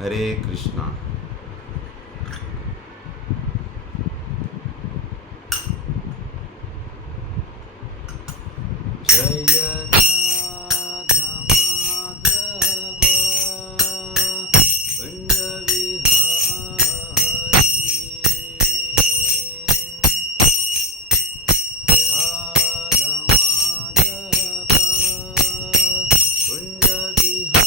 हरे कृष्णा। जय राधा माधव कुंज विहारी, राधा माधव कुंज विहारी।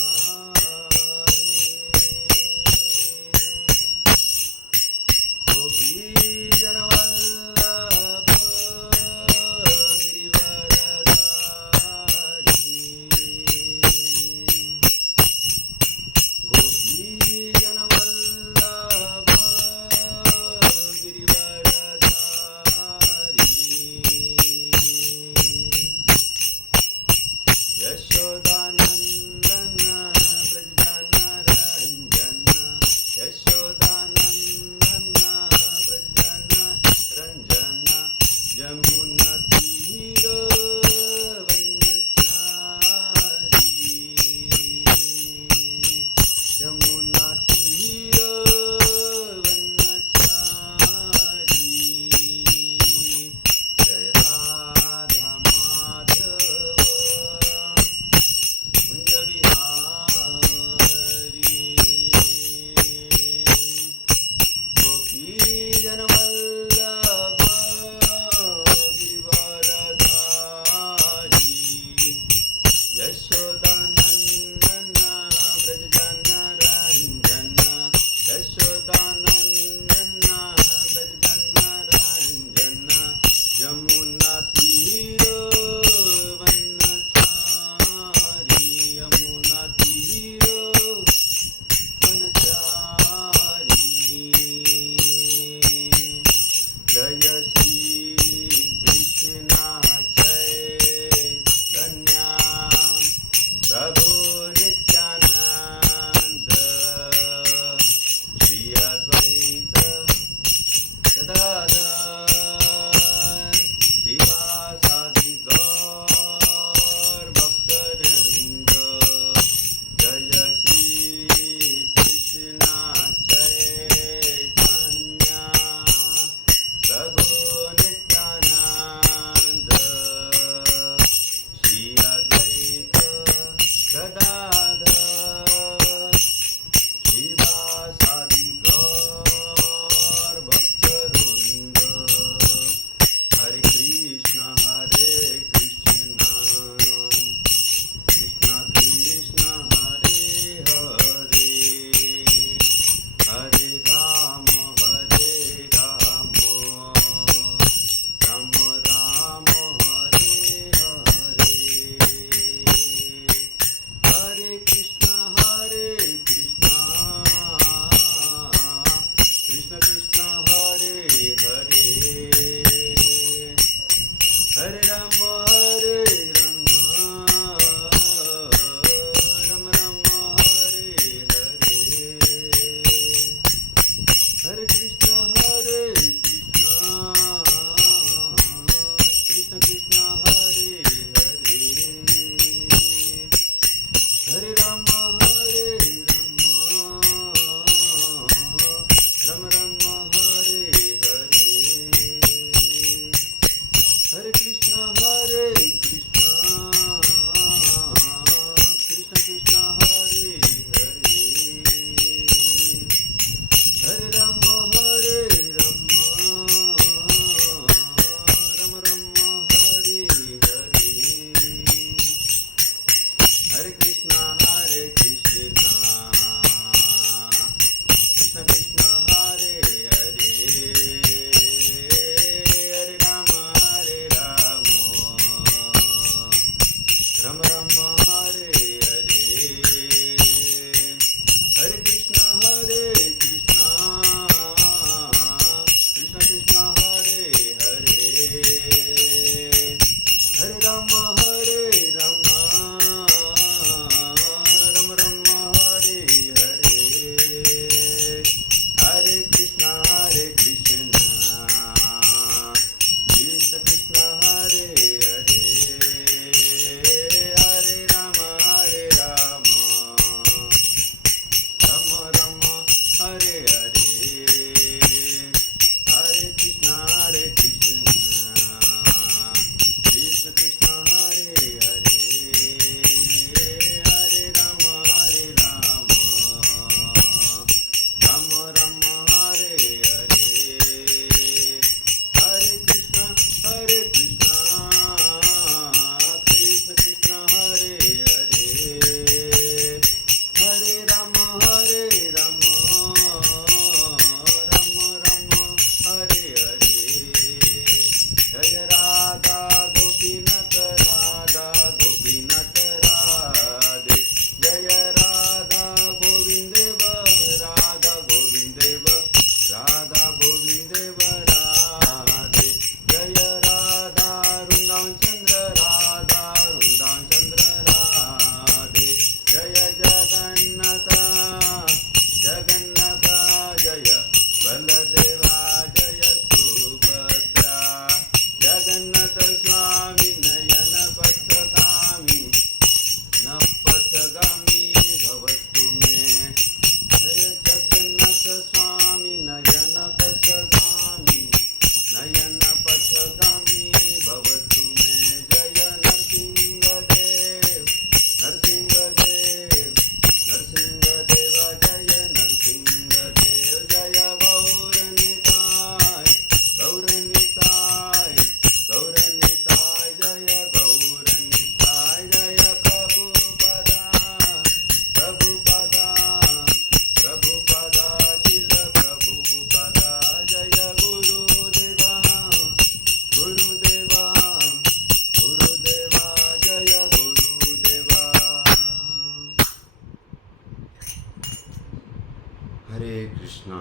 हरे कृष्णा।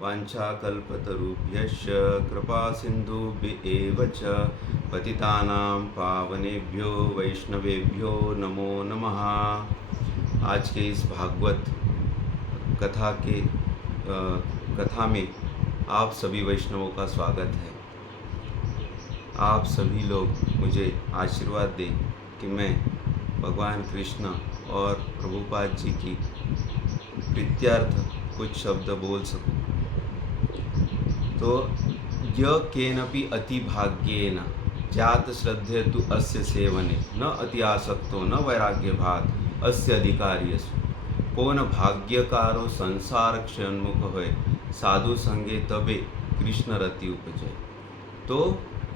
वाञ्छाकल्पतरुभ्यश्च कृपासिन्धुभ्य एव च पतितानां पावनेभ्यो वैष्णवेभ्यो नमो नमः। आज के इस भागवत कथा में आप सभी वैष्णवों का स्वागत है। आप सभी लोग मुझे आशीर्वाद दें कि मैं भगवान कृष्ण और प्रभुपाद जी की प्रीत्यर्थ कुछ शब्द बोल सकूं। तो य केनपि अति भाग्येन जात श्रद्धेतु अस्य सेवने न अति आसक्तो न वैराग्य भात अस्य अधिकार्यसु। कौन भाग्यकारो संसार क्षणमुख होय साधु संगे तबे कृष्ण रति उपजय। तो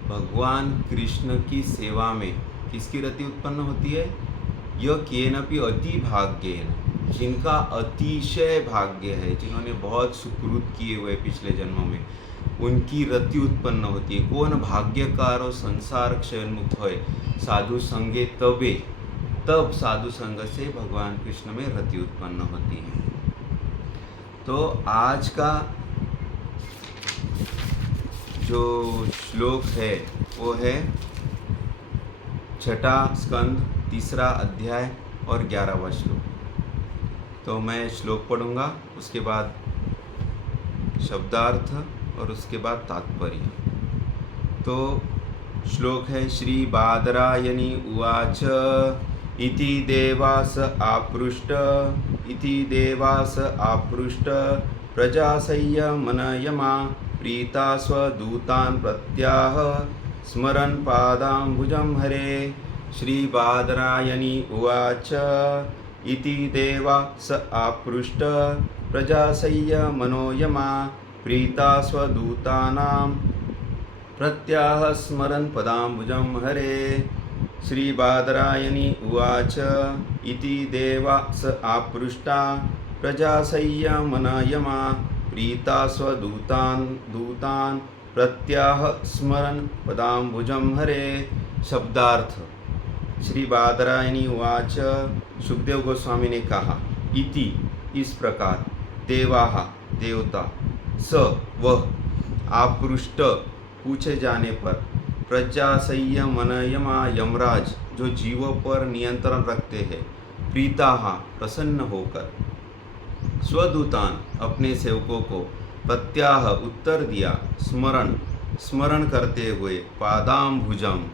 भगवान कृष्ण की सेवा में किसकी रति उत्पन्न होती है? यह केनपि अति भाग्येन, जिनका अतिशय भाग्य है, जिन्होंने बहुत सुकृत किए हुए पिछले जन्मों में, उनकी रति उत्पन्न होती है। कौन भाग्यकारो संसार क्षयन्मुक्त होय साधु संगे तबे, तब साधु संग से भगवान कृष्ण में रति उत्पन्न होती है। तो आज का जो श्लोक है वो है छठा स्कंद, तीसरा अध्याय और 11वां श्लोक। तो मैं श्लोक पढ़ूंगा, उसके बाद शब्दार्थ और उसके बाद तात्पर्य। तो श्लोक है श्री बादरायणी उवाच इति देवास आपृष्ट प्रजासय्य मनयमा प्रीता स्वदूतान् प्रत्याह स्मरन् पादाम्बुजं हरे। श्री बादरायणी उवाच इति देवा स आपृष्ट प्रजासय्य मनोयमा प्रीता स्वदूतानां प्रत्याह स्मरन् पदाम्बुजं हरे। श्री बादरायणी उवाच इति देवा स आपृष्टा प्रजासय्य मनयमा प्रीता स्वदूतान् प्रत्याह स्मरन् पदाम्बुजं हरे। शब्दार्थ। श्री बादरायणी उवाच, सुखदेव गोस्वामी ने कहा, इति इस प्रकार, देवाहा देवता, स वह, आपृष्ट पूछे जाने पर, प्रजासय्य मनयमा यमराज जो जीवों पर नियंत्रण रखते हैं, प्रीताहा प्रसन्न होकर, स्वदूतान अपने सेवकों को, प्रत्याह उत्तर दिया, स्मरण करते हुए, पादाम्बुजम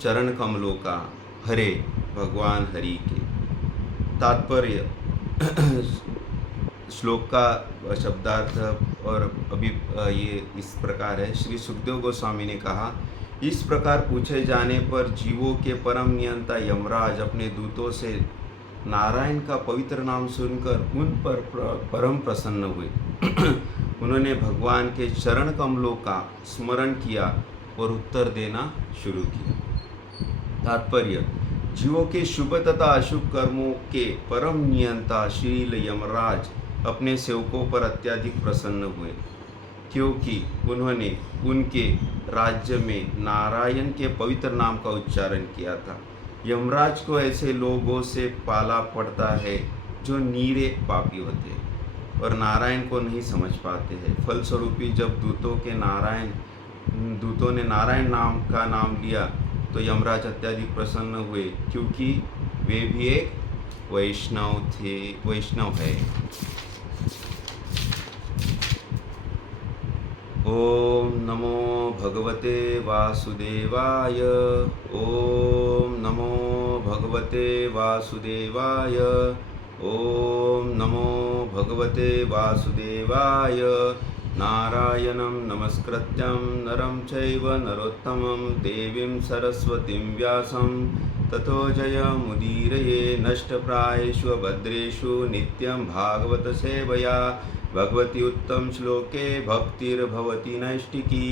चरण कमलों का, हरे भगवान हरि के। तात्पर्य। श्लोक का शब्दार्थ और अभी ये इस प्रकार है। श्री सुखदेव गोस्वामी ने कहा, इस प्रकार पूछे जाने पर जीवों के परम नियंता यमराज अपने दूतों से नारायण का पवित्र नाम सुनकर उन पर परम प्रसन्न हुए। उन्होंने भगवान के चरण कमलों का स्मरण किया और उत्तर देना शुरू किया। तात्पर्य। जीवों के शुभ तथा अशुभ कर्मों के परम नियंता शील यमराज अपने सेवकों पर अत्यधिक प्रसन्न हुए, क्योंकि उन्होंने उनके राज्य में नारायण के पवित्र नाम का उच्चारण किया था। यमराज को ऐसे लोगों से पाला पड़ता है जो नीरे पापी होते हैं और नारायण को नहीं समझ पाते हैं। फलस्वरूपी जब दूतों ने नारायण नाम का नाम लिया तो यमराज अत्यधिक प्रसन्न हुए, क्योंकि वे भी एक वैष्णव है। ओम नमो भगवते वासुदेवाय। ओम नमो भगवते वासुदेवाय। ओम नमो भगवते वासुदेवाय। नारायणं नमस्कृत्यं नरं चैव नरोत्तमं देवीं सरस्वतीं व्यासं ततो जयमुदीरये। नष्टप्रायेषु भद्रेषु नित्यं भागवत सेवया भगवती उत्तम श्लोके भक्तिर्भवति नैष्टिकी।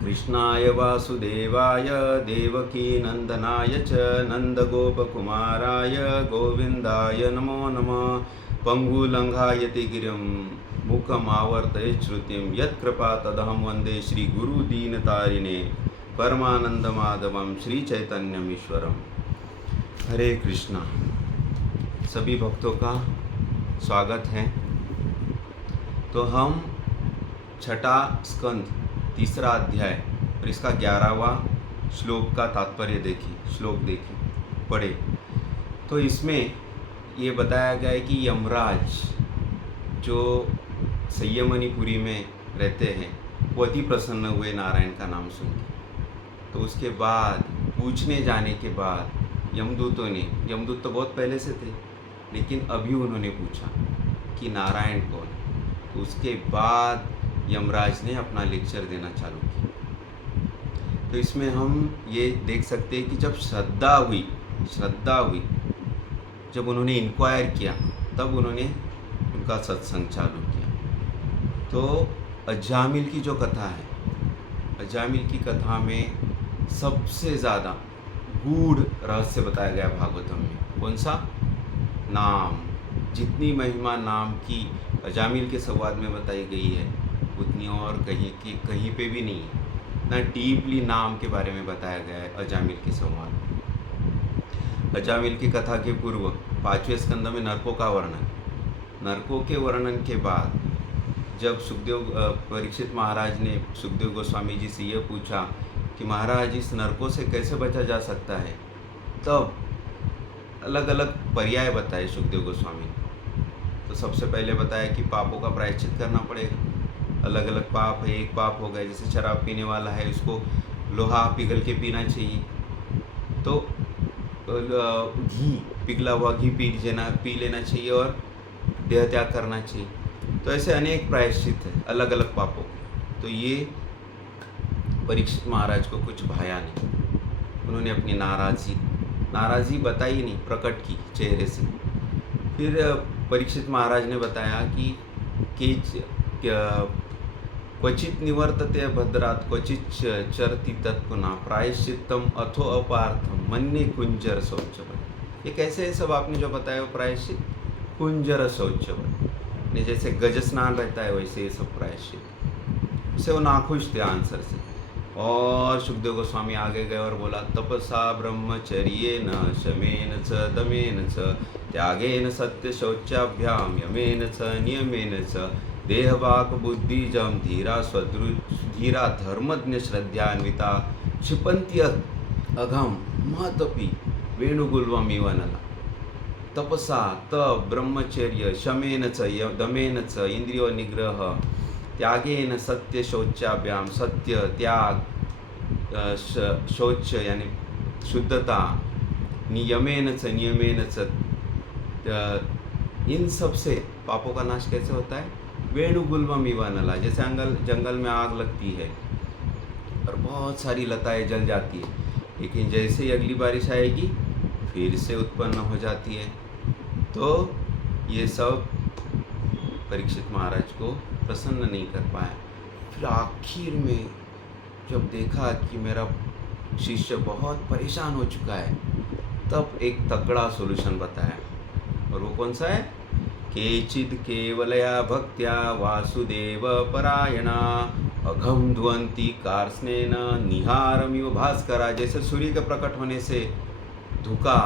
कृष्णाय वासुदेवाय देवकी नंदनाय च नंदगोपकुमाराय गोविंदाय नमो नमः। पंगुलंघायति गिरिं मुखमावर्तयेत् श्रुतिं यत्कृपा तदहं वन्दे श्रीगुरुदीनतारिणे परमानंदमाधवं श्री चैतन्यम ईश्वरम। हरे कृष्णा। सभी भक्तों का स्वागत है। तो हम छठा स्कंद तीसरा अध्याय और इसका 11वां श्लोक का तात्पर्य श्लोक पढ़े। तो इसमें ये बताया गया है कि यमराज जो संयमनीपुरी में रहते हैं वो अति प्रसन्न हुए नारायण का नाम सुन के। तो उसके बाद पूछने जाने के बाद यमदूत तो बहुत पहले से थे, लेकिन अभी उन्होंने पूछा कि नारायण कौन है। तो उसके बाद यमराज ने अपना लेक्चर देना चालू किया। तो इसमें हम ये देख सकते हैं कि जब श्रद्धा हुई, जब उन्होंने इंक्वायर किया तब उन्होंने उनका सत्संग चालू किया। तो अजामिल की जो कथा है, अजामिल की कथा में सबसे ज़्यादा गूढ़ रहस्य बताया गया भागवतम में। कौन सा? नाम। जितनी महिमा नाम की अजामिल के संवाद में बताई गई है उतनी और कहीं पे भी नहीं है। ना डीपली नाम के बारे में बताया गया है अजामिल के संवाद में। अजामिल की कथा के पूर्व 5वें स्कंद में नरकों का वर्णन, नरकों के वर्णन के बाद जब परीक्षित महाराज ने सुखदेव गोस्वामी जी से यह पूछा कि महाराज इस नरकों से कैसे बचा जा सकता है, तब अलग अलग पर्याय बताए सुखदेव गोस्वामी। तो सबसे पहले बताया कि पापों का प्रायश्चित करना पड़ेगा। अलग अलग पाप है। एक पाप हो गया जैसे शराब पीने वाला है, उसको लोहा पिघल के पीना चाहिए। तो घी, पिघला हुआ घी पी लेना चाहिए और देह त्याग करना चाहिए। तो ऐसे अनेक प्रायश्चित है अलग अलग पापों के। तो ये परीक्षित महाराज को कुछ भाया नहीं। उन्होंने अपनी नाराज़ी बताई नहीं, प्रकट की चेहरे से। फिर परीक्षित महाराज ने बताया कि क्वचित निवर्तते भद्रात क्वचित चरति तत्पुना प्रायश्चित्तम अथो अपार्थम मन्ये कुंजर शौचवत। ये कैसे है सब आपने जो बताया वो प्रायश्चित? कुंजर शौचवत ने जैसे गज स्नान रहता है वैसे ये सब प्रायश्चित। उससे वो नाखुश थे आंसर से। और सुखदेव गोस्वामी आगे गए और बोला तपसा ब्रह्मचर्येन शमेन च दमेन च त्यागेन सत्य शौचाभ्याम यमेन च नियमेन च देहवाक बुद्धिजम धीरा धर्मज्ञ श्रद्धान्विता क्षिपन्ति अघम महतपि वेणुगुल्वमिव नला। तपसा तप, ब्रह्मचर्य, शमेन च दमेन च इंद्रियो निग्रह, त्यागेन सत्य शौचाभ्याम, सत्य त्याग, शौच यानी शुद्धता, नियमेन च इन सब से पापों का नाश कैसे होता है? वेणुगुल्ममिव नला, जैसे जंगल में आग लगती है और बहुत सारी लताएं जल जाती है, लेकिन जैसे ही अगली बारिश आएगी फिर से उत्पन्न हो जाती है। तो ये सब परीक्षित महाराज को प्रसन्न नहीं कर पाया। फिर आखिर में जब देखा कि मेरा शिष्य बहुत परेशान हो चुका है, तब एक तगड़ा सॉल्यूशन बताया। और वो कौन सा है? केचिद केवलया भक्त्या वासुदेव परायणा अघम ध्वंती कार्स्नेन निहारमिव भास्करा। जैसे सूर्य के प्रकट होने से धुका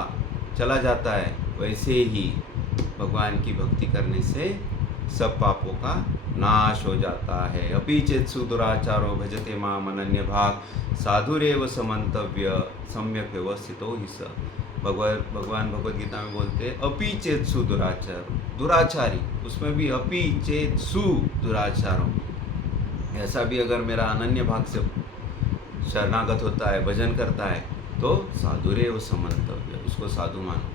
चला जाता है, वैसे ही भगवान की भक्ति करने से सब पापों का नाश हो जाता है। अपि चेत सुदुराचारो भजते माम अनन्य भाग साधुरेव समंतव्य सम्यक व्यवस्थितो हि स। भगवान भगवद गीता में बोलते हैं अपि चेत सु दुराचारी, उसमें भी अपि चेत सु दुराचारो। ऐसा भी अगर मेरा अनन्य भाग से शरणागत होता है, भजन करता है, तो साधुरेव समंतव्य, उसको साधु मानो,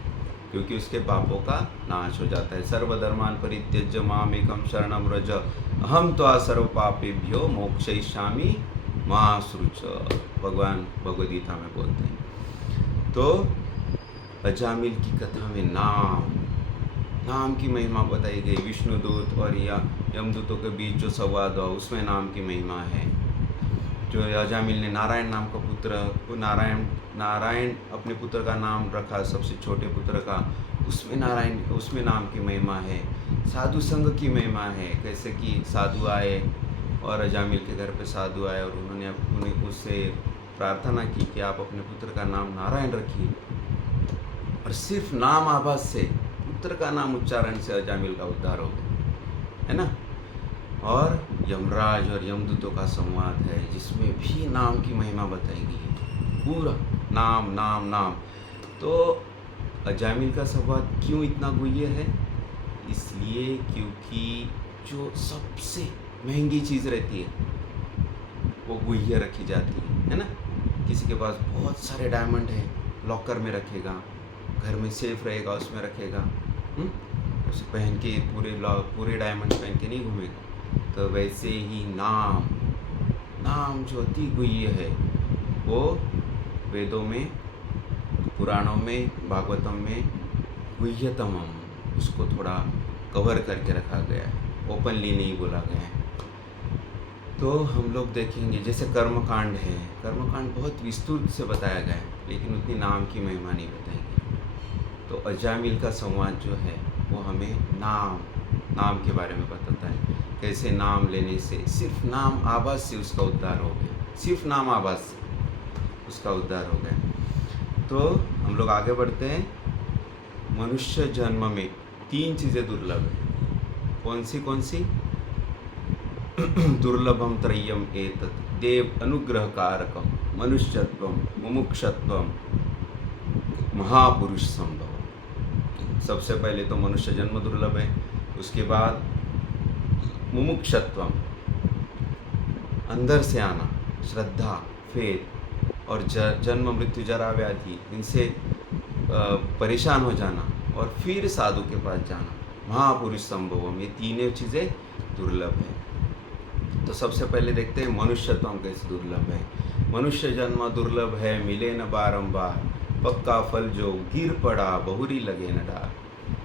क्योंकि उसके पापों का नाश हो जाता है। सर्वधर्मान परित्यज्य मामेकं शरणं व्रज अहम त्वा सर्व पापेभ्यो मोक्षयिष्यामि मा शुच। भगवान भगवद गीता में बोलते हैं। तो अजामिल की कथा में नाम की महिमा बताई गई। विष्णुदूत और यमदूतों के बीच जो संवाद हुआ उसमें नाम की महिमा है। जो अजामिल ने नारायण नाम का पुत्र, नारायण अपने पुत्र का नाम रखा, सबसे छोटे पुत्र का, उसमें नाम की महिमा है। साधु संघ की महिमा है, कैसे कि साधु आए और अजामिल के घर पे साधु आए और उन्होंने उससे प्रार्थना की कि आप अपने पुत्र का नाम नारायण रखिए। और सिर्फ नाम आभास से पुत्र का नाम उच्चारण से अजामिल का उद्धार हो गया, है ना। और यमराज और यमदूतों का संवाद है जिसमें भी नाम की महिमा बताई गई है, पूरा नाम नाम नाम। तो अजामिल का संवाद क्यों इतना गुह्य है? इसलिए क्योंकि जो सबसे महंगी चीज़ रहती है वो गुह्य रखी जाती है ना। किसी के पास बहुत सारे डायमंड है, लॉकर में रखेगा, घर में सेफ रहेगा, उसमें रखेगा, उसे पहन के पूरे डायमंड पहन के नहीं घूमेगा। तो वैसे ही नाम जो अति गुह्य है वो वेदों में, पुराणों में, भागवतम में गुह्यतम, उसको थोड़ा कवर करके रखा गया है, ओपनली नहीं बोला गया है। तो हम लोग देखेंगे जैसे कर्मकांड है, कर्मकांड बहुत विस्तृत से बताया गया है लेकिन उतनी नाम की महिमा नहीं बताई गई। तो अजामिल का संवाद जो है वो हमें नाम के बारे में बताता है, कैसे नाम लेने से, सिर्फ नाम आवाज़ से उसका उद्धार हो गया, सिर्फ नाम आवाज़ से उसका उद्धार हो गया। तो हम लोग आगे बढ़ते हैं। मनुष्य जन्म में 3 चीज़ें दुर्लभ है। कौन सी? दुर्लभम त्रय्यम एतत् देव अनुग्रह कारकम मनुष्यत्वम मुमुक्षत्वम महापुरुष संभव। सबसे पहले तो मनुष्य जन्म दुर्लभ है, उसके बाद मुमुक्षत्वम, अंदर से आना, श्रद्धा, फेथ, और जन्म मृत्यु जरा व्याधि, इनसे परेशान हो जाना और फिर साधु के पास जाना, महापुरुष संभवम, ये तीनों चीज़ें दुर्लभ है। तो सबसे पहले देखते हैं मनुष्यत्व कैसे दुर्लभ है। मनुष्य जन्म दुर्लभ है, मिले न बारंबार, पक्का फल जो गिर पड़ा बहुरी लगे न डार।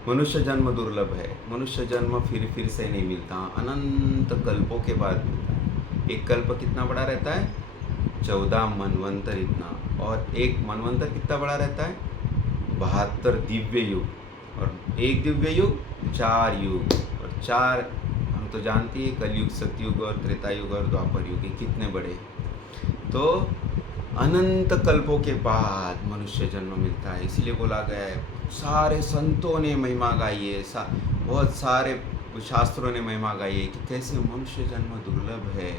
मनुष्य जन्म दुर्लभ है, मनुष्य जन्म फिर से नहीं मिलता, अनंत कल्पों के बाद मिलता है। एक कल्प कितना बड़ा रहता है? 14 मनवंतर इतना, और एक मनवंतर कितना बड़ा रहता है? 72 दिव्य युग, और एक दिव्य युग 4 युग, और 4 तो जानती है, कलयुग, सतयुग और त्रेता युग और द्वापर युग, कितने बड़े। तो अनंत कल्पों के बाद मनुष्य जन्म मिलता है, इसलिए बोला गया है, सारे संतों ने महिमा गाई है, बहुत सारे शास्त्रों ने महिमा गाई है कि कैसे मनुष्य जन्म दुर्लभ है,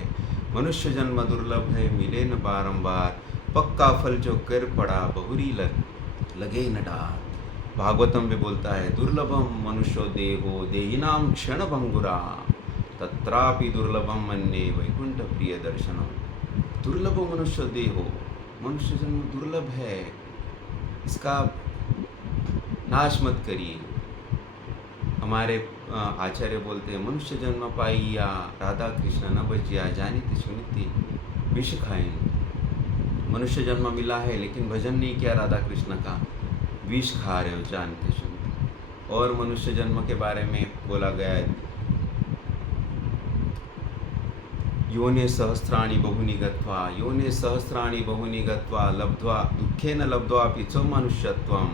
मनुष्य जन्म दुर्लभ है, मिले न बारंबार, पक्का फल जो कर पड़ा बहुरी लगे न डार। भागवतम में बोलता है, दुर्लभम मनुष्यो देहो देहिनाम क्षण भंगुरा, तत्रापि दुर्लभम मन्ये वैकुंठ प्रिय दर्शनम। दुर्लभ मनुष्य देहो, मनुष्य जन्म दुर्लभ है, इसका नाश मत करिए। हमारे आचार्य बोलते हैं, मनुष्य जन्म पाइया राधा कृष्ण न बजिया, जानिते सुनिते विष खाएं। मनुष्य जन्म मिला है लेकिन भजन नहीं किया राधा कृष्ण का, विष खा रहे हो जानते सुनते। और मनुष्य जन्म के बारे में बोला गया है, योने सहस्राणि बहुनि गत्वा, योने सहस्राणि बहुनि गत्वा, लब्ध्वा दुःखेन लब्ध्वापि च मनुष्यत्वं,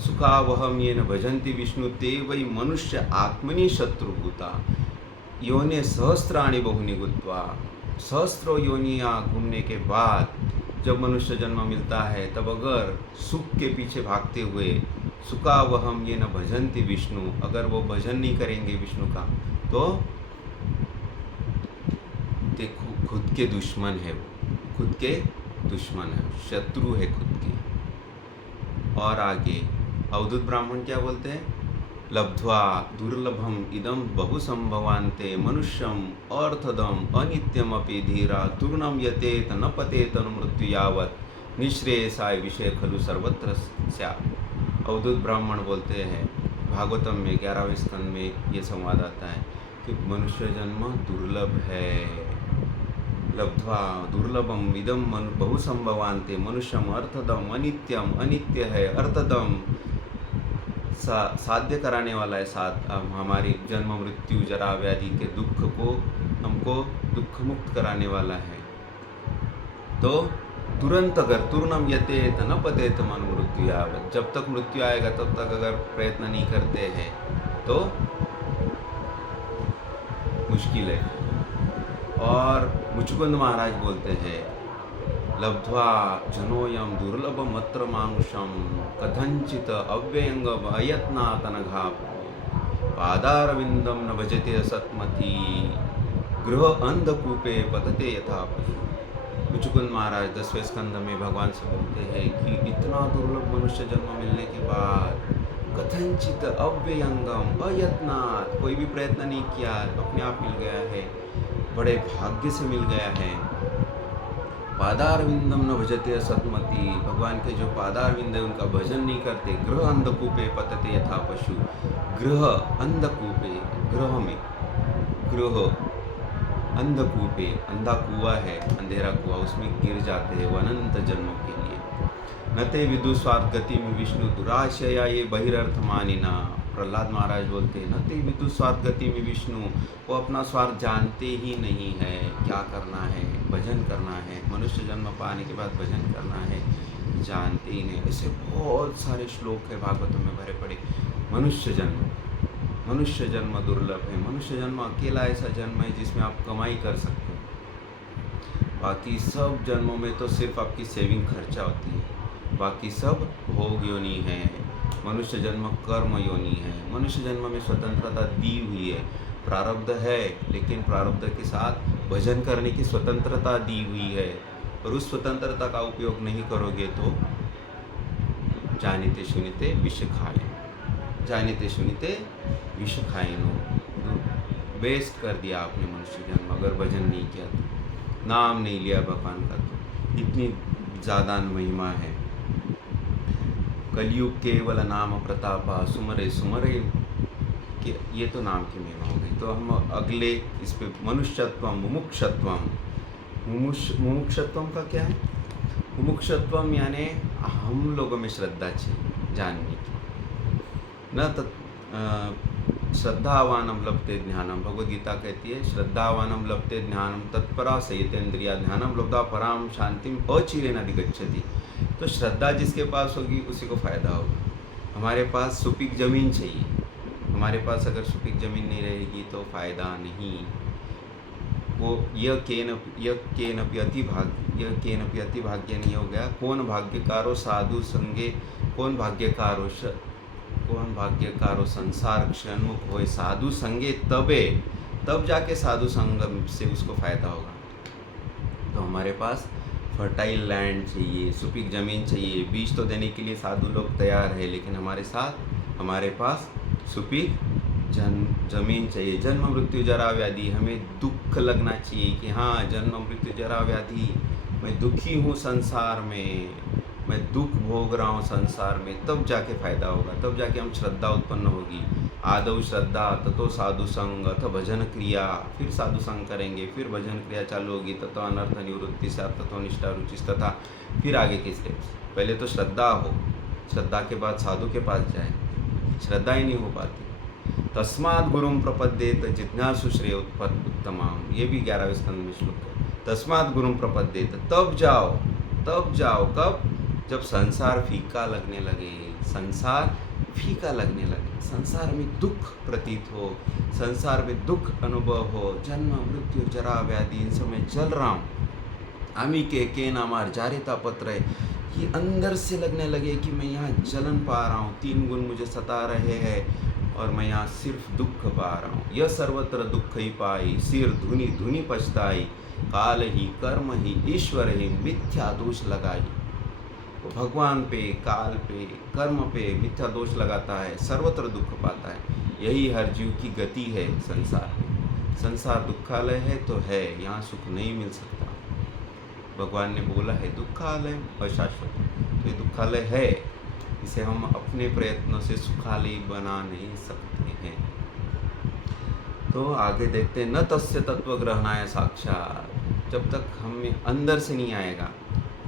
सुखावहं येन भजन्ति विष्णु ते वै मनुष्य आत्मनि शत्रुभूता। योने सहस्राणि बहुनि गत्वा, सहस्त्रों योनियाँ घूमने के बाद जब मनुष्य जन्म मिलता है, तब अगर सुख के पीछे भागते हुए, सुखावहम ये न भजन्ति विष्णु, अगर वो भजन नहीं करेंगे विष्णु का, तो देखो खुद के दुश्मन है, वो खुद के दुश्मन है, शत्रु है खुद के। और आगे अवधूत ब्राह्मण क्या बोलते हैं? लब्ध्वा दुर्लभम इदम बहु संभवान्ते मनुष्यम अर्थदम अनित्यमपि धीरा, तूर्णम यतेत न पतेत मृत्यु यावत, निःश्रेयसाय विषय खलु सर्वत्र स्यात्। अवधूत ब्राह्मण बोलते हैं, भागवतम में 11वें स्कंद में ये संवाद आता है कि मनुष्य जन्म दुर्लभ है। लब्ध्वा दुर्लभम इदम बहु संभवान्ते मनुष्यम अर्थदम अनित्यम, अनित्य है, अर्थदम साध्य कराने वाला है, साथ हमारी जन्म मृत्यु जरा व्याधि के दुख को हमको दुख मुक्त कराने वाला है। तो तुरंत अगर तूर्णम यतेत न पतेत मन मृत्यु यावत, जब तक मृत्यु आएगा तब तक अगर प्रयत्न नहीं करते हैं तो मुश्किल है। और मुचुकुंद महाराज बोलते हैं, लब्ध्वा जनोयम दुर्लभमत्र मानुषम कथंचित अव्ययंग अयत्नात् नघा पादारविंदम न भजते असतमति, गृह अंधकूपे पतते यथा पशु। मुचुकुंद महाराज 10वें स्कंद में भगवान से बोलते हैं कि इतना दुर्लभ मनुष्य जन्म मिलने के बाद कथनचित अव्ययंगम अयत्नात्, कोई भी प्रयत्न नहीं किया, अपने आप मिल गया है, बड़े भाग्य से मिल गया है। पादारविंदम न भजते असतमति, भगवान के जो पादारविंद है उनका भजन नहीं करते। गृह अंधकूपे पतते यथा पशु, गृह अंधकूपे, गृह में, गृह अंधकूपे, अंधा कुआ है, अंधेरा कुआ, उसमें गिर जाते हैं वो अनंत जन्मों के लिए। न ते विदु स्वार्थ गति में विष्णु दुराशया ये बहिर्थ मानिना। प्रहलाद महाराज बोलते हैं न ते विदु स्वार्थ गति में विष्णु, वो अपना स्वार्थ जानते ही नहीं है, क्या करना है, भजन करना है, मनुष्य जन्म पाने के बाद भजन करना है, जानते ही नहीं। ऐसे बहुत सारे श्लोक है भागवतों में भरे पड़े। मनुष्य जन्म दुर्लभ है। मनुष्य जन्म अकेला ऐसा जन्म है जिसमें आप कमाई कर सकते हो। बाकी सब जन्मों में तो सिर्फ आपकी सेविंग खर्चा होती है, बाकी सब भोग योनि है। मनुष्य जन्म कर्म योनि है। मनुष्य जन्म में स्वतंत्रता दी हुई है, प्रारब्ध है, लेकिन प्रारब्ध के साथ भजन करने की स्वतंत्रता दी हुई है। और उस स्वतंत्रता का उपयोग नहीं करोगे तो जानिते सुनिते विष खाए, जानिते सुनिते विष खाए नो, वेस्ट कर दिया आपने मनुष्य जन्म अगर भजन नहीं किया तो, नाम नहीं लिया भगवान का तो। इतनी ज़्यादा महिमा है। कलयुग केवल नाम प्रतापा, सुमरे सुमरे के, ये तो नाम की महिमा हो गई। तो हम अगले इस पे मनुष्यत्वम मुमुक्षत्वम, मुमुक्षत्वम का क्या है? मुमुक्षत्वम यानी हम लोगों में श्रद्धा चाहिए जानने की। न श्रद्धावानम लभते ज्ञानम, भगवद गीता कहती है श्रद्धावानम लभते ज्ञानम तत्परा संयतेन्द्रिया ध्यानम लब्धा पराम शांतिम अचिरेण अधिगच्छति। तो श्रद्धा जिसके पास होगी उसी को फायदा होगा। हमारे पास सुपीक जमीन चाहिए, हमारे पास अगर सुपीक जमीन नहीं रहेगी तो फायदा नहीं। वो यह केनपि अति भाग्य नहीं हो गया। कौन भाग्यकारो साधु संगे, कौन भाग्यकारो संसार क्षणमुख होए साधु संगे, तब जाके साधु संग से उसको फायदा होगा। तो हमारे पास फर्टाइल लैंड चाहिए, सुपीक ज़मीन चाहिए। बीज तो देने के लिए साधु लोग तैयार है, लेकिन हमारे पास सुपीक जमीन चाहिए। जन्म मृत्यु जरा व्याधि, हमें दुख लगना चाहिए कि हाँ जन्म मृत्यु जरा व्याधि, मैं दुखी हूँ संसार में, मैं दुख भोग रहा हूँ संसार में, तब जाके फायदा होगा, तब जाके हम श्रद्धा उत्पन्न होगी। आदौ श्रद्धा ततो साधु संग अथ भजन क्रिया, फिर साधु संग करेंगे, फिर भजन क्रिया चालू होगी, ततो अनर्थ निवृत्ति से ततो निष्ठा रुचि, तथा फिर आगे के स्टेप्स। पहले तो श्रद्धा हो, श्रद्धा के बाद साधु के पास जाए, श्रद्धा ही नहीं हो पाती। तस्मात् गुरुम प्रपद्येत जिज्ञासु श्रेय उत्तमाम, ये भी 11वें स्कंद में श्लोक है। तस्मात् गुरुम प्रपद्येत, तब जाओ कब? जब संसार फीका लगने लगे, संसार में दुख प्रतीत हो, संसार में दुख अनुभव हो, जन्म मृत्यु जरा व्याधि, इन सब में चल रहा हूँ, आमी के नामार जारेता पत्र है, ये अंदर से लगने लगे कि मैं यहाँ जलन पा रहा हूँ, 3 गुण मुझे सता रहे हैं और मैं यहाँ सिर्फ दुख पा रहा हूँ। यह सर्वत्र दुख ही पाई, सिर धुनी धुनी पछताई, काल ही कर्म ही ईश्वर ही मिथ्या दोष लगाई। वो भगवान पे, काल पे, कर्म पे मिथ्या दोष लगाता है, सर्वत्र दुख पाता है। यही हर जीव की गति है संसार में। संसार दुखालय है तो है, यहाँ सुख नहीं मिल सकता। भगवान ने बोला है दुखालय अशाश्वत, तो ये दुखालय है, इसे हम अपने प्रयत्नों से सुखालय बना नहीं सकते हैं। तो आगे देखते हैं, न तस्य तत्व ग्रहणाय साक्षात, जब तक हमें अंदर से नहीं आएगा।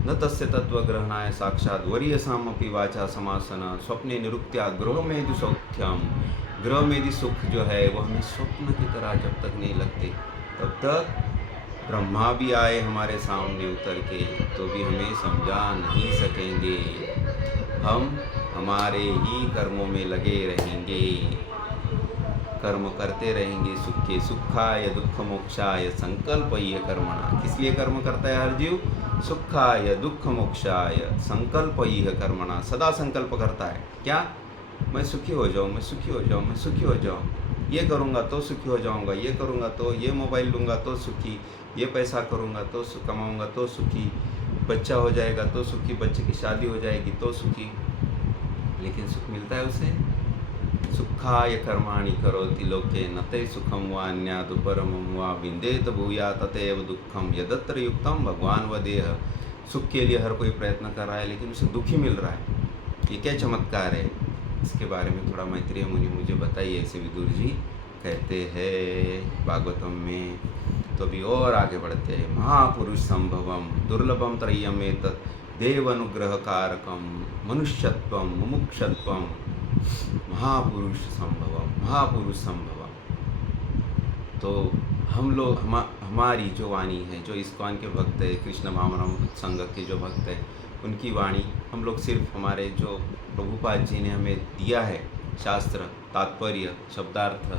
न तस्य तत्व ग्रहणाय साक्षात वरीयसामपि वाचा समासन स्वप्ने निरुक्त्या गृहमेधि सौख्यम, गृहमेधि सुख जो है वो हमें स्वप्न की तरह जब तक नहीं लगते, तब तक ब्रह्मा भी आए हमारे सामने उतर के तो भी हमें समझा नहीं सकेंगे। हम हमारे ही कर्मों में लगे रहेंगे, कर्म करते रहेंगे। सुखे सुखाय दुख मोक्षाय संकल्प ये कर्मणा, किस लिए कर्म करता है हर जीव? सुखाय दुख मोक्षाय संकल्प यह कर्मणा, सदा संकल्प करता है क्या? मैं सुखी हो जाऊँ, मैं सुखी हो जाऊँ, मैं सुखी हो जाऊँ। ये करूँगा तो सुखी हो जाऊँगा, ये करूँगा तो, ये मोबाइल लूँगा तो सुखी, ये पैसा करूँगा तो कमाऊँगा तो सुखी, बच्चा हो जाएगा तो सुखी, बच्चे की शादी हो जाएगी तो सुखी। लेकिन सुख मिलता है उसे? सुखाय कर्माणि करोति लोके न ते सुखम वा अन्यादु परमम वा विंदेत भूया ततएव दुखम यदत्र युक्तम भगवान वदेह। सुख के लिए हर कोई प्रयत्न कर रहा है लेकिन उसे दुख ही मिल रहा है। ये क्या चमत्कार है? इसके बारे में थोड़ा मैत्रेय मुनि मुझे बताइए, ऐसे विदुर जी कहते हैं भागवतम में। तो अभी और आगे बढ़ते हैं। महापुरुष संभवम दुर्लभम त्रय्यमेतत् देव अनुग्रह कारकम मनुष्यत्वम मुमुक्षत्वम महापुरुष संभवम। तो हम लोग हमारी जो वाणी है, जो इस्कॉन के भक्त है, कृष्ण भावनामृत संघ के जो भक्त हैं, उनकी वाणी हम लोग सिर्फ हमारे जो प्रभुपाद जी ने हमें दिया है शास्त्र, तात्पर्य, शब्दार्थ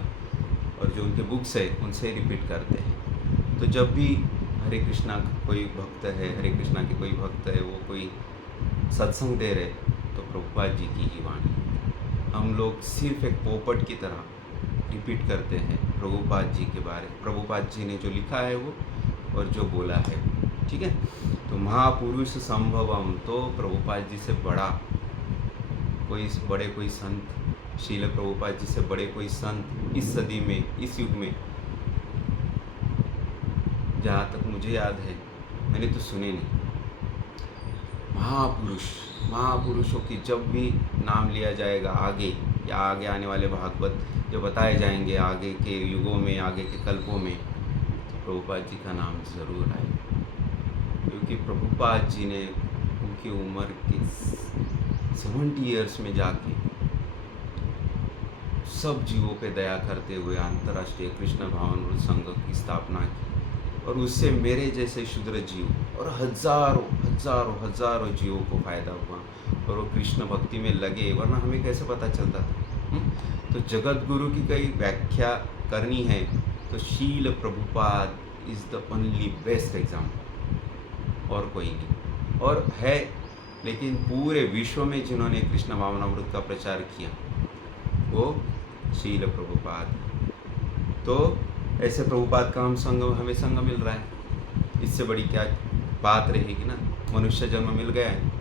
और जो उनके बुक्स है उनसे रिपीट करते हैं। तो जब भी हरे कृष्णा कोई भक्त है, हरे कृष्णा के कोई भक्त है, वो कोई सत्संग दे रहे तो प्रभुपाद जी की ही वाणी हम लोग सिर्फ एक पोपट की तरह रिपीट करते हैं प्रभुपाद जी के बारे। प्रभुपाद जी ने जो लिखा है वो और जो बोला है, ठीक है। तो महापुरुष संभवम, तो प्रभुपाद जी से बड़ा कोई संत, शील प्रभुपाद जी से बड़े कोई संत इस सदी में, इस युग में, जहाँ तक मुझे याद है मैंने तो सुने नहीं। महापुरुषों की जब भी नाम लिया जाएगा आगे या आगे आने वाले भागवत जो बताए जाएंगे आगे के युगों में, आगे के कल्पों में, तो प्रभुपाद जी का नाम ज़रूर आएगा। क्योंकि प्रभुपाद जी ने उनकी उम्र के 70 ईयर्स में जाके सब जीवों पे दया करते हुए अंतर्राष्ट्रीय कृष्ण भावनामृत संघ की स्थापना की। और उससे मेरे जैसे शुद्र जीव और हजारों जीवों को फायदा हुआ और वो कृष्ण भक्ति में लगे, वरना हमें कैसे पता चलता था। तो जगत गुरु की कई व्याख्या करनी है तो शील Prabhupada is the only best example, और कोई नहीं। और है, लेकिन पूरे विश्व में जिन्होंने कृष्ण भावनामृत का प्रचार किया वो शील प्रभुपाद। तो ऐसे प्रभुपाद का हमें संग मिल रहा है, इससे बड़ी क्या बात रहेगी ना। मनुष्य जन्म मिल गया है,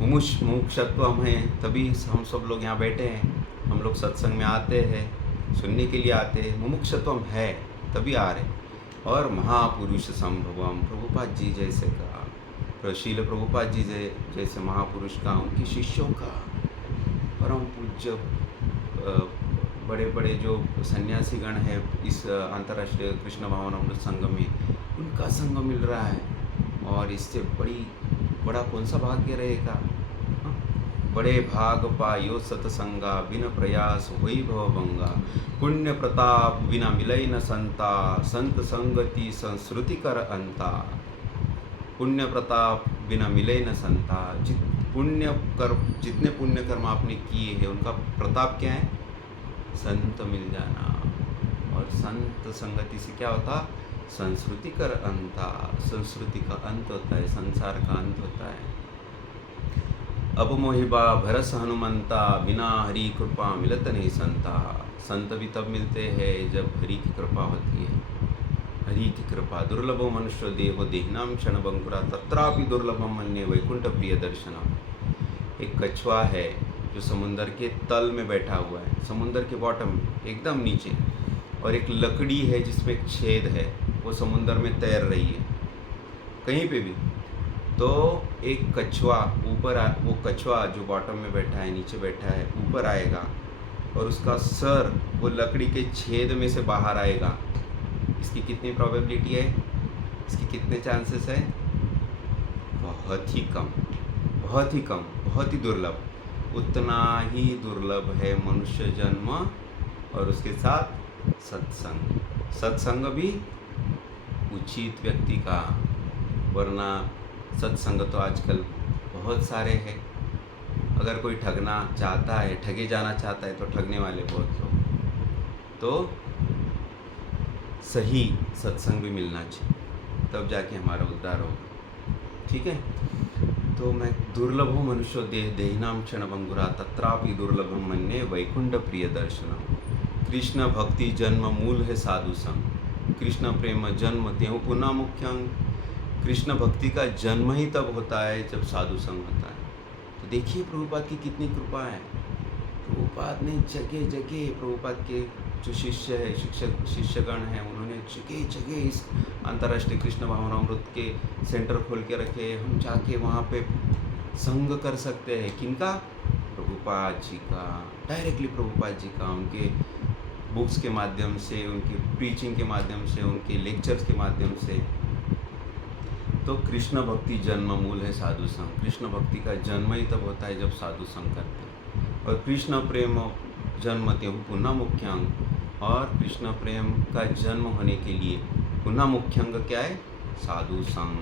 मुमुक्षत्व हम हैं, तभी हम सब लोग यहाँ बैठे हैं। हम लोग सत्संग में आते हैं, सुनने के लिए आते हैं, मुमुक्षत्व है तभी आ रहे। और महापुरुष संभवम, प्रभुपाद जी जैसे का, शील प्रभुपाद जी जैसे महापुरुष का, उनके शिष्यों का, परम पूज्य बड़े बड़े जो सन्यासी गण है इस अंतर्राष्ट्रीय कृष्ण भावनामृत संघ में, उनका संग मिल रहा है। और इससे बड़ा कौन सा भाग्य रहेगा। बड़े भाग पायो सतसंगा, बिन प्रयास होई भवभंगा, पुण्य प्रताप बिना मिलई न संता, संत संगति संस्कृति कर अंता। पुण्य प्रताप बिना मिले न संता, जितने पुण्य कर्म आपने किए हैं उनका प्रताप क्या है? संत मिल जाना। और संत संगति से क्या होता? संस्कृति कर अंता, संस्कृति का अंत होता है, संसार का अंत होता है। अब मोहिबा भरस हनुमंता, बिना हरि कृपा मिलत नहीं संता। संत भी तब मिलते हैं जब हरि की कृपा होती है। हरि की कृपा दुर्लभो मनुष्य देहो देहिनाम क्षण बंकुरा, तत्रापि दुर्लभम मन्ये वैकुंठ प्रिय दर्शनम। एक कछुआ है जो समुंदर के तल में बैठा हुआ है, समुंदर के बॉटम एकदम नीचे, और एक लकड़ी है जिसमें एक छेद है, वो समुंदर में तैर रही है कहीं पे भी। तो एक कछुआ वो कछुआ जो बॉटम में बैठा है, नीचे बैठा है, ऊपर आएगा और उसका सर वो लकड़ी के छेद में से बाहर आएगा। इसकी कितनी प्रोबेबिलिटी है? इसके कितने चांसेस है? बहुत ही कम, बहुत ही कम, बहुत ही दुर्लभ। उतना ही दुर्लभ है मनुष्य जन्म और उसके साथ सत्संग भी उचित व्यक्ति का, वरना सत्संग तो आजकल बहुत सारे हैं। अगर कोई ठगना चाहता है, ठगे जाना चाहता है तो ठगने वाले बहुत लोग। तो सही सत्संग भी मिलना चाहिए, तब जाके हमारा उद्धार होगा। ठीक है। तो मैं दुर्लभो मनुष्यो देहिनाम क्षण भंगुरा, तत्रापि दुर्लभम मन्ये वैकुंठ प्रिय दर्शनम। कृष्ण भक्ति जन्म मूल है साधु संग, कृष्ण प्रेम जन्म त्यों पुनः मुख्यांग। कृष्ण भक्ति का जन्म ही तब होता है जब साधु संग होता है। तो देखिए प्रभुपाद की कितनी कृपा है। प्रभुपाद ने जगह जगह, प्रभुपाद के जो शिष्य है, शिष्यगण हैं, उन्होंने जगह जगह इस अंतर्राष्ट्रीय कृष्ण भावनामृत के सेंटर खोल के रखे। हम जाके वहाँ पे संग कर सकते हैं। किनका? प्रभुपाद जी का, डायरेक्टली प्रभुपाद जी का, उनके बुक्स के माध्यम से, उनके प्रीचिंग के माध्यम से, उनके लेक्चर्स के माध्यम से। तो कृष्ण भक्ति जन्म मूल है साधु संग। कृष्ण भक्ति का जन्म ही तब होता है जब साधु संग करते हैं। और कृष्ण प्रेम जन्म त्यु पुनः मुख्यांग, और कृष्ण प्रेम का जन्म होने के लिए पुनः मुख्यांग क्या है? साधु संग।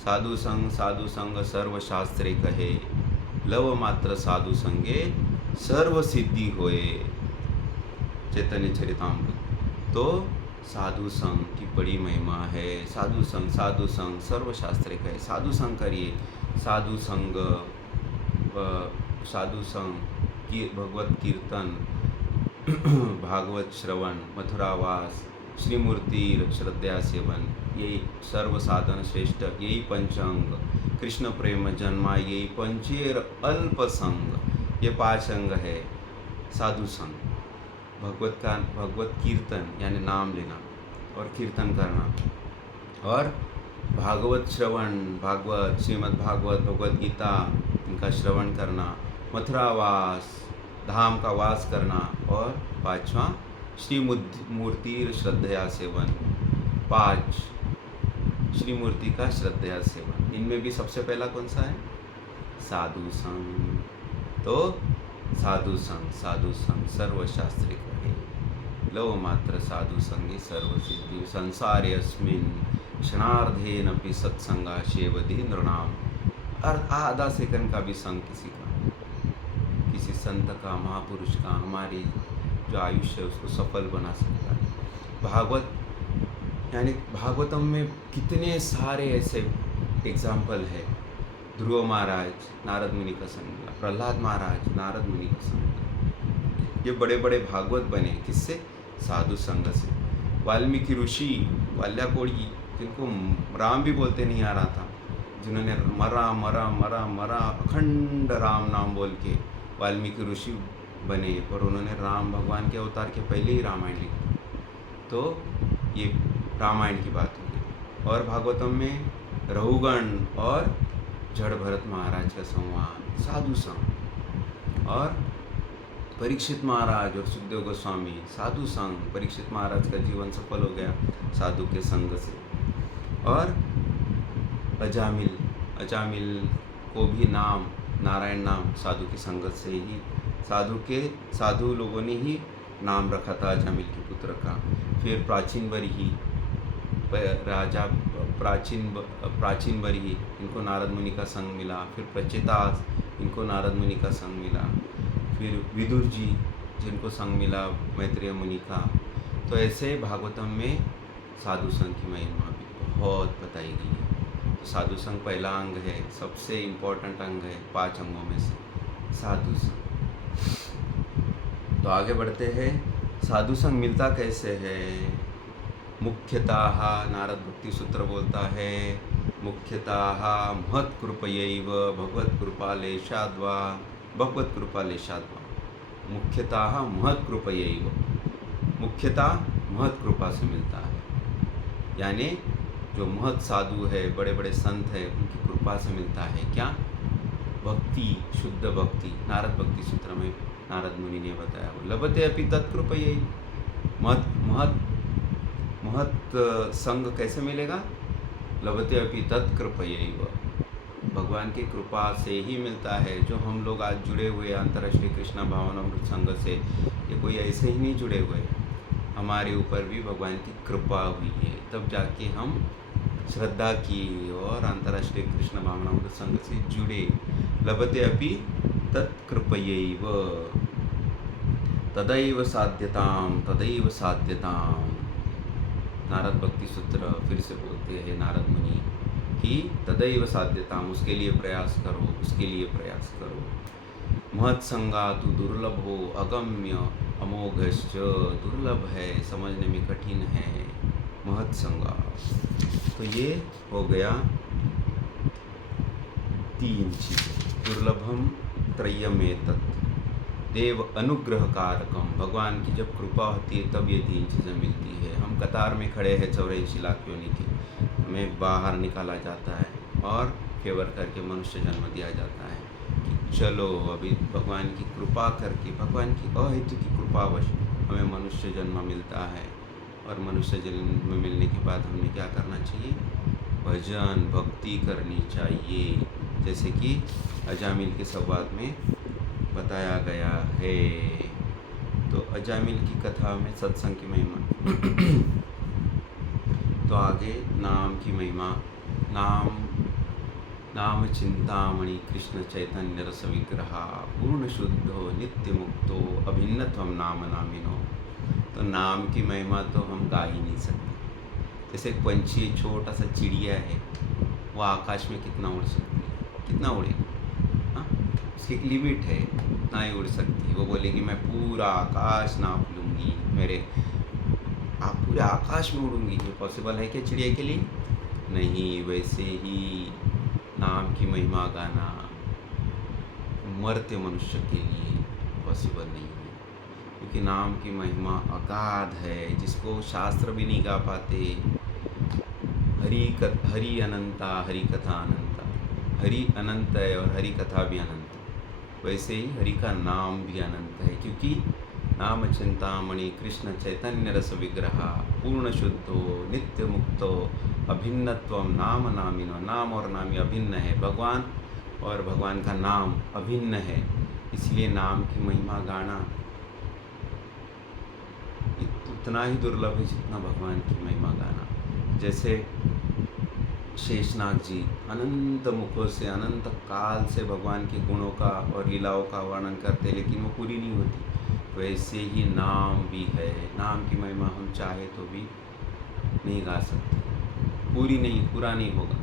साधु संग, साधु संग सर्व शास्त्रे कहे, लव मात्र साधु संगे सर्व सिद्धि होए। चैतन्य चरितामृत। तो साधु संग की बड़ी महिमा है। साधु संग सर्व शास्त्रे कहे। साधु संग करिए। साधु संग, साधु संग की भगवत कीर्तन, भागवत श्रवण, मथुरावास, श्रीमूर्ति श्रद्धा सेवन, यही सर्व साधन श्रेष्ठ, यही पंचांग, कृष्ण प्रेम जन्मा, यही पंचेर अल्प संग, ये 5 अंग है साधु संग। भगवत कीर्तन यानी नाम लेना और कीर्तन करना, और भागवत श्रवण, भागवत, श्रीमद् भागवत, भगवद गीता, इनका श्रवण करना, मथुरावास, धाम का वास करना, और 5वां श्री मूर्ति श्रद्धा सेवन। 5 श्री मूर्ति का श्रद्धा सेवन। इनमें भी सबसे पहला कौन सा है? साधु संग। तो साधु संग सर्वशास्त्रे कहे, लव मात्र साधु संगे सर्व सिद्धि। संसारे अस्मिन् क्षणार्धेनपि सत्संगा शेवधि नृणाम। आधा सेकंड का भी संग किसी संत का, महापुरुष का, हमारी जो आयुष्य है उसको सफल बना सकता है। भागवत यानी भागवतम में कितने सारे ऐसे एग्जाम्पल है। ध्रुव महाराज नारद मुनि का संग मिला, प्रहलाद महाराज नारद मुनि का संग मिला। ये बड़े बड़े भागवत बने किससे? साधु संग से। वाल्मीकि ऋषि, वाल्याकोड़ी, जिनको राम भी बोलते नहीं आ रहा था, जिन्होंने मरा मरा मरा मरा अखंड राम नाम बोल के वाल्मीकि ऋषि बने, पर उन्होंने राम भगवान के अवतार के पहले ही रामायण लिखा। तो ये रामायण की बात होगी। और भागवतम में रघुगण और जड़ भरत महाराज का संवाद, साधु संग। और परीक्षित महाराज और सुखदेव गोस्वामी, साधु संग। परीक्षित महाराज का जीवन सफल हो गया साधु के संग से। और अजामिल को भी नाम, नारायण नाम साधु की संगत से ही, साधु लोगों ने ही नाम रखा था अजामिल के पुत्र का। फिर प्राचीन बरही राजा, प्राचीन बरही, इनको नारद मुनि का संग मिला। फिर प्रचेतास, इनको नारद मुनि का संग मिला। फिर विदुर जी, जिनको संग मिला मैत्रेय मुनि का। तो ऐसे भागवतम में साधु संग की महिमा भी बहुत बताई गई है। तो साधु संग पहला अंग है, सबसे इम्पोर्टेंट अंग है 5 अंगों में से साधु संग। तो आगे बढ़ते हैं। साधु संग मिलता कैसे है? मुख्यतः नारद भक्ति सूत्र बोलता है, मुख्यतः महत्कृपयैव भगवत्कृपालेशाद्वा। मुख्यतः महत्कृपयैव, मुख्यतः महत कृपा से मिलता है। यानी जो महत साधु है, बड़े बड़े संत है, उनकी कृपा से मिलता है। क्या? भक्ति, शुद्ध भक्ति। नारद भक्ति सूत्र में नारद मुनि ने बताया, लभते अपि तत्कृपयैव। महत संग कैसे मिलेगा? लभते अपि तत्कृपयैव, भगवान की कृपा से ही मिलता है। जो हम लोग आज जुड़े हुए अंतर्राष्ट्रीय कृष्ण भावनामृत संघ से, ये कोई ऐसे ही नहीं जुड़े हुए, हमारे ऊपर भी भगवान की कृपा हुई है, तब जाके हम श्रद्धा की और अंतर्राष्ट्रीय कृष्ण भावनामृत संघ से जुड़े। लभते अपि तत्कृपयैव तदैव साध्यताम। नारद भक्ति सूत्र फिर से बोलते हैं नारद मुनि कि तदैव साध्यताम, उसके लिए प्रयास करो, उसके लिए प्रयास करो। महत्संगा तु दुर्लभो अगम्य अमोघश्च दुर्लभ है, समझने में कठिन है, महत्संगा। तो ये हो गया 3 चीज़ें। दुर्लभम त्रय्यमेतत्, देव अनुग्रह कारकम, भगवान की जब कृपा होती है तब ये 3 चीज़ें मिलती है। हम कतार में खड़े हैं 84 लाख योनि की, हमें बाहर निकाला जाता है और फेवर करके मनुष्य जन्म दिया जाता है कि चलो अभी भगवान की कृपा करके, भगवान की अहेतु की कृपावश हमें मनुष्य जन्म मिलता है। और मनुष्य जन्म मिलने के बाद हमने क्या करना चाहिए? भजन भक्ति करनी चाहिए, जैसे कि अजामिल के संवाद में बताया गया है। तो अजामिल की कथा में सत्संग की महिमा तो आगे नाम की महिमा। नाम चिंतामणि कृष्ण चैतन्य रस विग्रहा, पूर्ण शुद्धो नित्य मुक्तो अभिन्नत्वम नाम नामिनो। तो नाम की महिमा तो हम गा ही नहीं सकते। जैसे एक पंछी, छोटा सा चिड़िया है, वो आकाश में कितना उड़ सकती है? कितना उड़ेगी? हाँ, उसकी एक लिमिट है, उतना ही उड़ सकती है। वो बोलेगी मैं पूरा आकाश नाप लूँगी, आप पूरे आकाश में उड़ूंगी। ये पॉसिबल है क्या चिड़िया के लिए? नहीं। वैसे ही नाम की महिमा गाना मरते मनुष्य के लिए पॉसिबल नहीं है, क्योंकि नाम की महिमा अगाध है, जिसको शास्त्र भी नहीं गा पाते। हरि अनंता, हरि कथा अनंता। हरि अनंत है और हरि कथा भी अनंत है। वैसे ही हरि का नाम भी अनंत है, क्योंकि नाम चिंतामणि कृष्ण चैतन्य रस विग्रहा, पूर्ण शुद्धो नित्य मुक्तो अभिन्नत्वम नाम नामिनो। नाम और नामी अभिन्न है, भगवान और भगवान का नाम अभिन्न है। इसलिए नाम की महिमा गाना उतना ही दुर्लभ है जितना भगवान की महिमा गाना। जैसे शेषनाग जी अनंत मुखों से, अनंत काल से भगवान के गुणों का और लीलाओं का वर्णन करते, लेकिन वो पूरी नहीं होती। वैसे ही नाम भी है, नाम की महिमा हम चाहे तो भी नहीं गा सकते, पूरा नहीं होगा।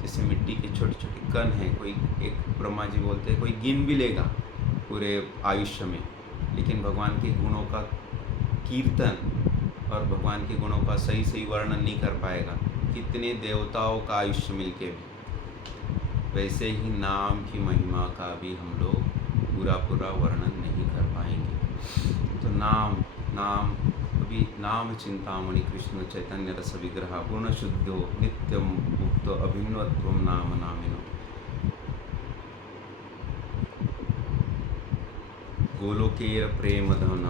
जैसे मिट्टी के छोटे छोटे कण हैं, कोई एक ब्रह्मा जी बोलते हैं कोई गिन भी लेगा पूरे आयुष्य में, लेकिन भगवान के गुणों का कीर्तन और भगवान के गुणों का सही वर्णन नहीं कर पाएगा, कितने देवताओं का आयुष्य मिलके भी। वैसे ही नाम की महिमा का भी हम लोग पूरा वर्णन नहीं कर पाएंगे। तो नाम अभी नाम चिंतामणि कृष्ण चैतन्य रस विग्रह, पूर्ण शुद्धो नित्यम मुक्तो अभिन्नत्वम नाम नामिनो। गोलोकेर प्रेम धन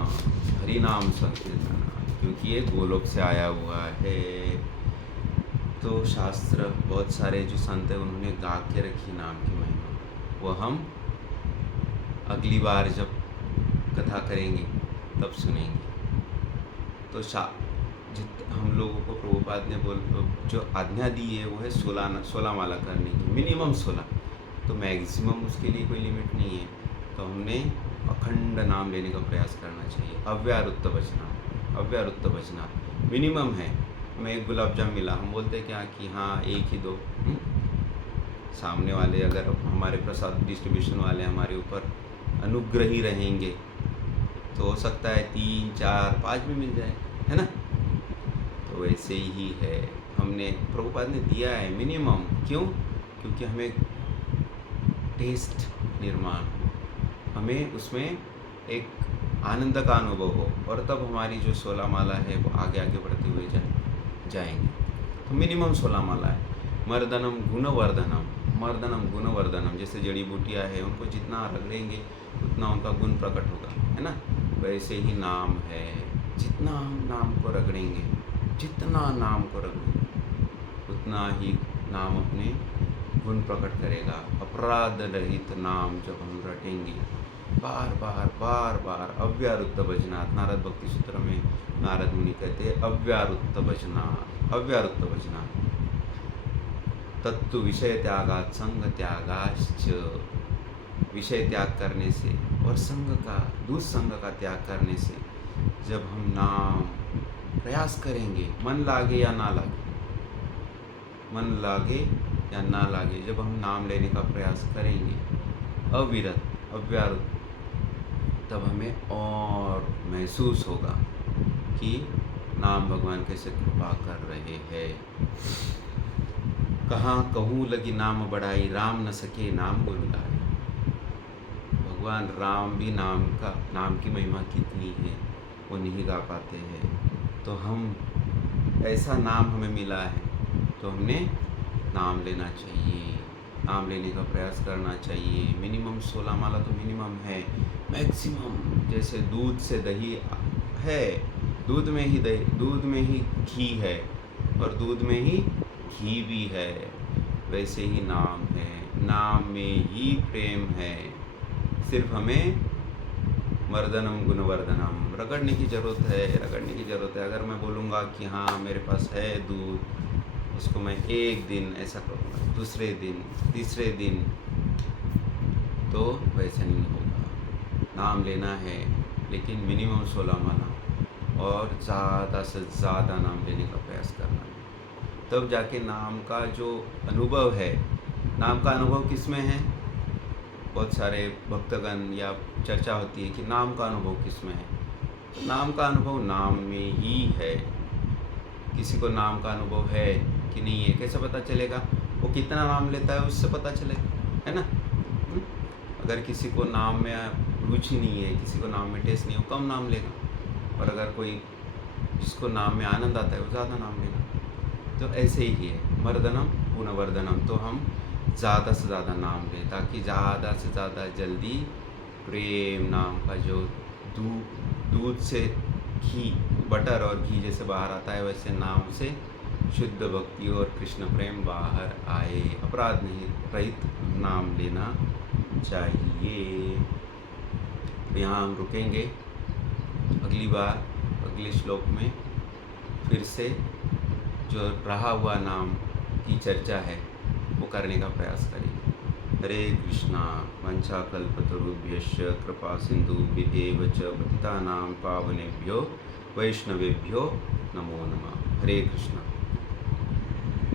हरि नाम संकीर्तन, क्योंकि ये गोलोक से आया हुआ है। तो शास्त्र बहुत सारे जो संत हैं उन्होंने गा के रखी नाम की महिमा, वो हम अगली बार जब कथा करेंगे तब सुनेंगे। तो हम लोगों को प्रभुपाद ने जो आज्ञा दी है वो है 16 माला करने की, मिनिमम 16। तो मैक्सिमम उसके लिए कोई लिमिट नहीं है। तो हमने अखंड नाम लेने का प्रयास करना चाहिए। अव्यारुत्त बचना मिनिमम है। हमें एक गुलाब जाम मिला, हम बोलते क्या कि हाँ एक ही दो। सामने वाले अगर हमारे प्रसाद डिस्ट्रीब्यूशन वाले हमारे ऊपर अनुग्रही रहेंगे तो हो सकता है 3, 4, 5 भी मिल जाए, है ना। तो वैसे ही है, हमने प्रभुपाद ने दिया है मिनिमम। क्यों? क्योंकि हमें टेस्ट निर्माण, हमें उसमें एक आनंद का अनुभव हो, और तब हमारी जो 16 माला है वो आगे बढ़ते हुए जाएंगे। तो मिनिमम 16 माला है। मर्दनम गुणवर्धनम, जैसे जड़ी बूटियाँ है, उनको जितना रगड़ेंगे उतना उनका गुण प्रकट होगा, है ना। वैसे ही नाम है, जितना हम नाम को रगड़ेंगे, उतना ही नाम अपने गुण प्रकट करेगा। अपराध रहित नाम जब हम रटेंगे बार अव्यारुत्त भजनात्, नारद भक्ति सूत्र में नारद मुनि कहते हैं अव्यारुत्त भजनात्। तत्व विषय त्यागात् संग त्यागाश्च, विषय त्याग करने से और दुस्संग का त्याग करने से जब हम नाम प्रयास करेंगे, मन लागे या ना लागे, जब हम नाम लेने का प्रयास करेंगे अविरत अव्यारुत, तब हमें और महसूस होगा कि नाम भगवान कैसे कृपा कर रहे हैं। कहाँ कहूँ लगी नाम बढ़ाई, राम न सके नाम गुण गाए। भगवान राम भी नाम की महिमा कितनी है वो नहीं गा पाते हैं। तो हम ऐसा नाम हमें मिला है तो हमने नाम लेना चाहिए, नाम लेने का प्रयास करना चाहिए। मिनिमम 16 माला तो मिनिमम है, मैक्सिमम। जैसे दूध से दही है, दूध में ही घी है और दूध में ही घी भी है, वैसे ही नाम है। नाम में ही प्रेम है। सिर्फ हमें वर्धनम गुणवर्धनम रगड़ने की ज़रूरत है। अगर मैं बोलूँगा कि हाँ मेरे पास है दूध, इसको मैं एक दिन ऐसा करूँगा, दूसरे दिन, तीसरे दिन, तो वैसा नहीं होगा। नाम लेना है लेकिन मिनिमम 16 माला और ज़्यादा से ज़्यादा नाम लेने का प्रयास करना है। तब जाके नाम का जो अनुभव है, नाम का अनुभव किस में है? बहुत सारे भक्तगण या चर्चा होती है कि नाम का अनुभव किस में है। नाम का अनुभव नाम में ही है। किसी को नाम का अनुभव है कि नहीं है कैसे पता चलेगा? वो कितना नाम लेता है उससे पता चलेगा, है ना। अगर किसी को नाम में रुचि नहीं है, किसी को नाम में टेस्ट नहीं है, वो कम नाम लेगा। और अगर कोई जिसको नाम में आनंद आता है वो ज़्यादा नाम लेगा। तो ऐसे ही है वर्धनम गुणवर्धनम। तो हम ज़्यादा से ज़्यादा नाम लें ताकि ज़्यादा से ज़्यादा जल्दी प्रेम नाम का जो दूध से घी, बटर और घी जैसे बाहर आता है, वैसे नाम से शुद्ध भक्ति और कृष्ण प्रेम बाहर आए। अपराध नहीं रहित नाम लेना चाहिए। तो यहाँ हम रुकेंगे, अगली बार अगले श्लोक में फिर से जो रहा हुआ नाम की चर्चा है वो करने का प्रयास करेंगे। हरे कृष्णा। वंशाकल्पतरुभ्यश्च कृपा सिन्धुभ्येव च पतितानां पावनेभ्यो वैष्णवेभ्यो नमो नमः। हरे कृष्णा।